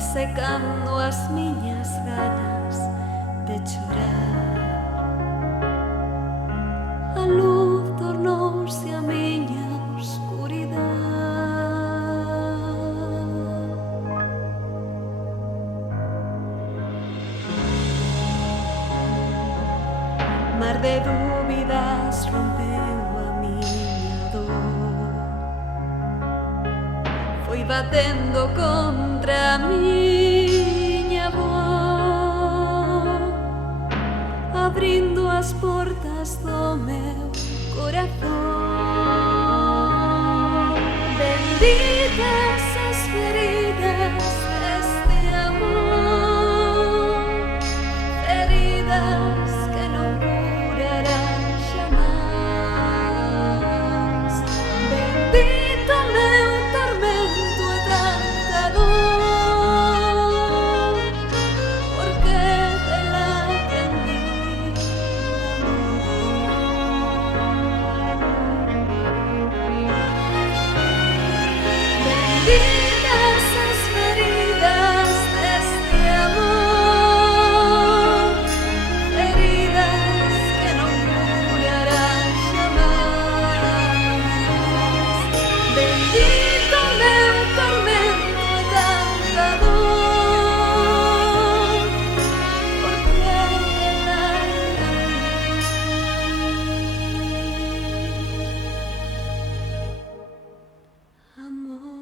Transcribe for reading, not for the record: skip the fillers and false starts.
secando as miñas ganas de chorar. A luz tornouse a miña oscuridade. Mar de dúbidas rompeu a miña dor, foi batendo contra a miña voz, abrindo as portas do meu corazón. Benditas as feridas deste amor, feridas que non curarán xamás. Bendito meu tormento e tanta dor, porque dela aprendi benditas as feridas deste amor, feridas que non curarán xamás. Bendito meu tormento e tanta dor, porque dela aprendí amor.